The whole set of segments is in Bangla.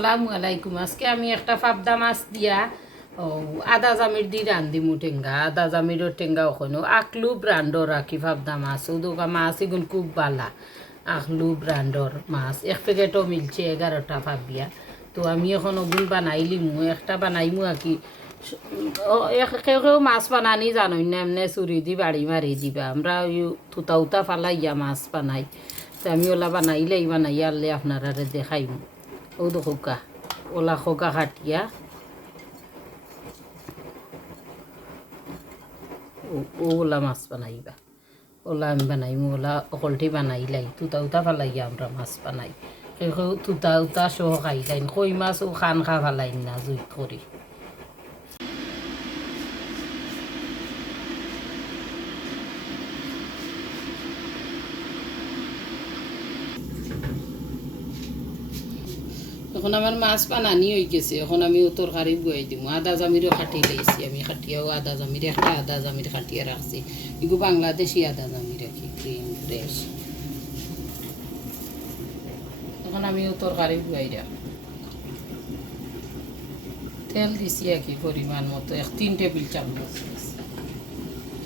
আসসালামু আলাইকুম। আজকে আমি একটা পাবদা মাছ দিয়া আদা জামির দি রান্ধিমু টেঙ্গা। আদা জামিরের টেঙ্গা ওখানে আকলু ব্রান্ডর রাখি পাবদা মাছ ওদোকা মাছ এগুন খুব বালা। আকলু ব্রান্ডর মাছ এক প্যাকেটও মিলছে 11টা পাবিয়া। তো আমি এখন ওগুন বানাইলিমু, একটা বানাইমু আর কি। কেউ কেউ মাছ বানানি জানোই না, এমনি চুরি দি বাড়ি মারি দিবা। আমরা ওই থুতা উতা ফালাইয়া মাছ বানাই। তো আমি ওলা বানাইলেই বানাইয়া আনলে আপনারা দেখাইমু। ও তো খোকা ওলা খোকা কাটিয়া ওলা মাছ বানাইবা। ওলা আমি বানাইমু, ওলা অকলটি বানাইলাই তুতা উতা ফালাইয়া আমরা মাছ বানাই। কেউ তুতা উতা সহ খাইলাইন, কই মাছ ও খান খা ফালাইন না জুইত করি। এখন আমার মাছ বানানি হয়ে গেছে, এখন আমি ও তরকারি বয়াই দিব। আদা জামিরও কাটি লাইছি আমি, কাটিয়াও আদা জামির একটা আদা জামির কাটিয়ে রাখছি। এগুলো বাংলাদেশি আদা জামির রাখি, ক্রিম ফ্রেশ। এখন আমি ও তরকারি বয়াই রাখ, তেল দিছি আর কি পরিমাণ মতো 3 টেবিল চামচ।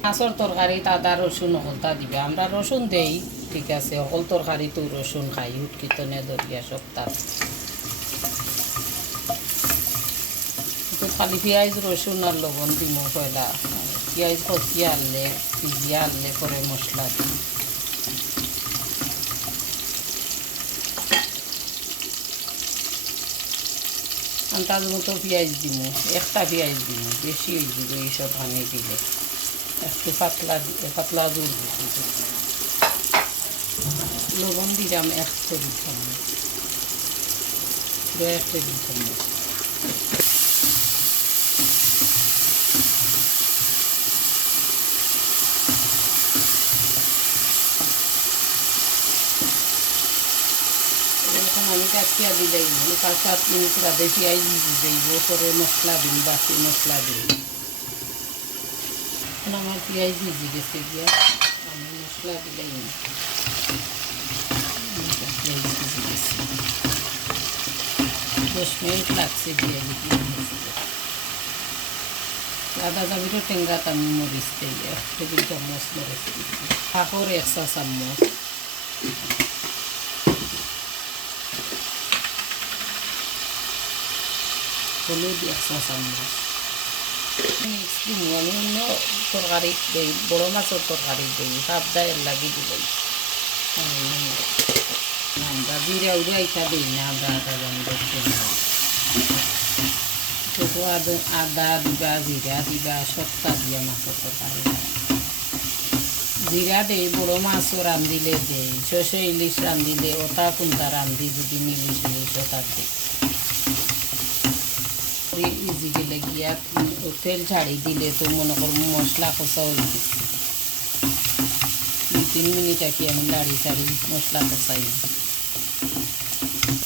মাছের তরকারিতে আদা রসুন অকলতা দিবে, আমরা রসুন দেই ঠিক আছে, অকল তরকারি তো রসুন খাই উটকিতনে দরিয়া সপ্তাহ। খালি পেঁয়াজ রসুন আর লবণ দিব পয়লা, পেঁয়াজ কষিয়ে আনলে ভিজিয়ে আনলে পরে মশলা দিই। আন্দাজ মতো পেঁয়াজ দিব, একটা পেঁয়াজ দিব, বেশি হয়ে দিব এইসব ভাঙিয়ে দিলে। একটু পাতলা পাতলা জোর দিচ্ছি, লবণ দিলাম 1 টেবিল চামচ, 1 টেবিল চামচ। এখন আমি কাটিয়া দিলাই 5-7 মিনিট বাদে পেঁয়াজ ভিজাইব, পরে মশলা দিন, বাকি মশলা দিন। এখন আমার পেঁয়াজ ভিজি গেছে গিয়া, আমি মশলা দিলাই না। পেঁয়াজ ভিজি গেছে, 10 মিনিট লাগছে পেঁয়াজ ভিজতে। আদা জামিরের টেঙ্গাত আমি মরিচ দিই 1 টেবিল চামচ মরিচ দিচ্ছি, শাকর 1 চা চামচ, হলুদ 1 চা চামচ। মিক্স দিব আমি, অন্য তরকারিত দিই, বড় মাছের তরকারিত দিই, পাবদা এর লাগি দিলাই। আমরা জিরা উড়ে আইসা দিই না, আমরা আদা জামিরের টেঙ্গা আদা দিবা, জিরা দিবা, সবটা দিয়া মাছের তরকারি। জিরা দেই বড় মাছও রান্ধিলে দেই, শস্য ইলিশ রান্ধিলে ওটা কোনটা রান্ধি, যদি ইলিশ ওটা দিই। ইজি দিলে গিয়া তেল ছাড়ি দিলে তো মনে করো মশলা কষা হয়ে গেছে। 2-3 মিনিট আঁকি আমি লাড়ি চাড়ি মশলা কষাই।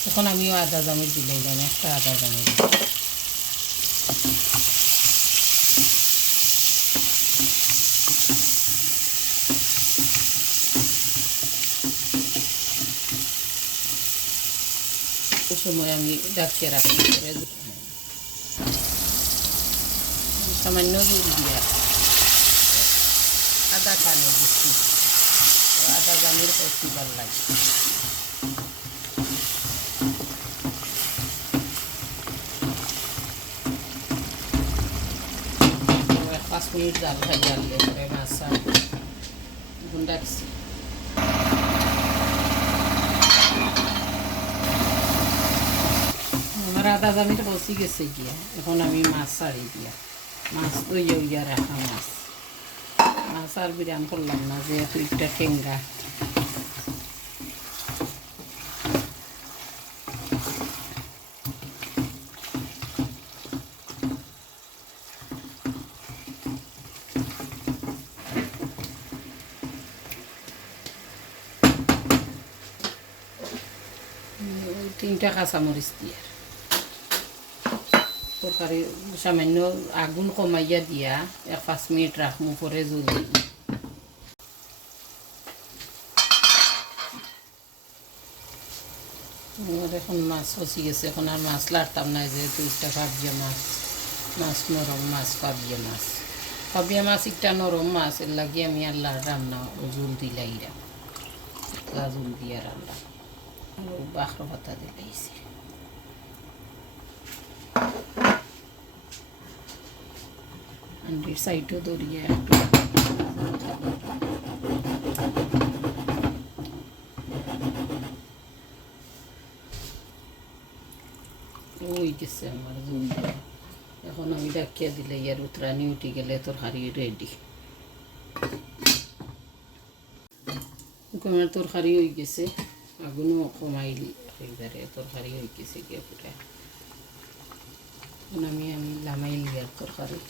এখন আমিও আদা জামির দিলাই, একটা আদা জামির সময় আমি ডাকিয়ে রাখি। সামান্য দুধ দিয়া আদা কানে দিচ্ছি, আদা জামির কষি ভাল লাগে। 5 মিনিট জাল খাই জানলে পরে মাছ ডাকছি। আমার আদা জামির কষি গেছে গিয়া, এখন আমি মাছ ছাড়ি দিয়া, মাছ তো ইয়া রাখা মাছ আর বিরান করলাম না, যেহেতু একটা টেঙ্গা। তিনটা কাঁচামরিচ দিয়ে তরকারি সামান্য আগুন কমাইয়া দিয়া 1-5 মিনিট রাখমু, পরে জল দিই। আমার এখন মাছ ফসি গেছে, এখন আর মাছ লাড়তাম না, যেহেতু একটা পাবিয়া মাছ, মাছ নরম মাছ, পাবিয়া মাছ। পাবিয়া মাছ একটা নরম মাছ, এর লাগে আমি আল্লাহ রান্না জল দিলাইরা, জল দিয়া রান্না বাখর পাতা দিলাইছি। আন্ডির সাইডও দরিয়া একটু ওই গেছে আমার জল দেওয়া। এখন আমি ডাকিয়া দিলে ইয়ার উতরানি উঠি গেলে তরকারি রেডি। আমার তরকারি হয়ে গেছে, আগুনও কমাইল এবারে তরকারি হয়ে গেছে গিয়ে পুরা। এখন আমি লামাইল গিয়ার তরকারি।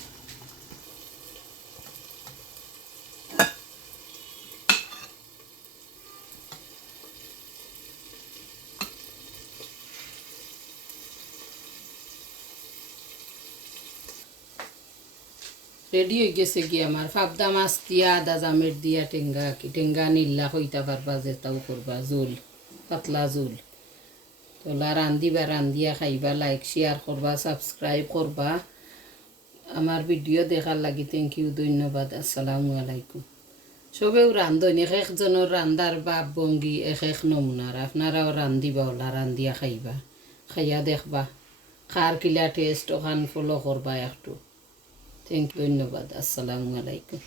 রেডি হয়ে গেছে গিয়ে আমার পাবদা মাছ দিয়া আদা জামের দিয়া টেঙ্গা, কি টেঙ্গা নিল্লা হইতা পারবা, যেটাও করবা জোল, পাতলা জোল। তোলা রান্ধিবা, রান্ধিয়া খাইবা, লাইক শেয়ার করবা, সাবস্ক্রাইব করবা। আমার ভিডিও দেখার লাগি থ্যাংক ইউ, ধন্যবাদ। আসসালামু আলাইকুম। সবেও রান্ধন, এক একজনের রান্ধার বাপ ভঙ্গি এক এক নমুনার। আপনারাও রান্ধিবা, ওলা রান্ধিয়া খাইবা, খাইয়া দেখবা খার কিলা টেস্ট ওখান ফলো করবা একটু। থ্যাংক ইউ, ধন্যবাদ। আসসালামু আলাইকুম।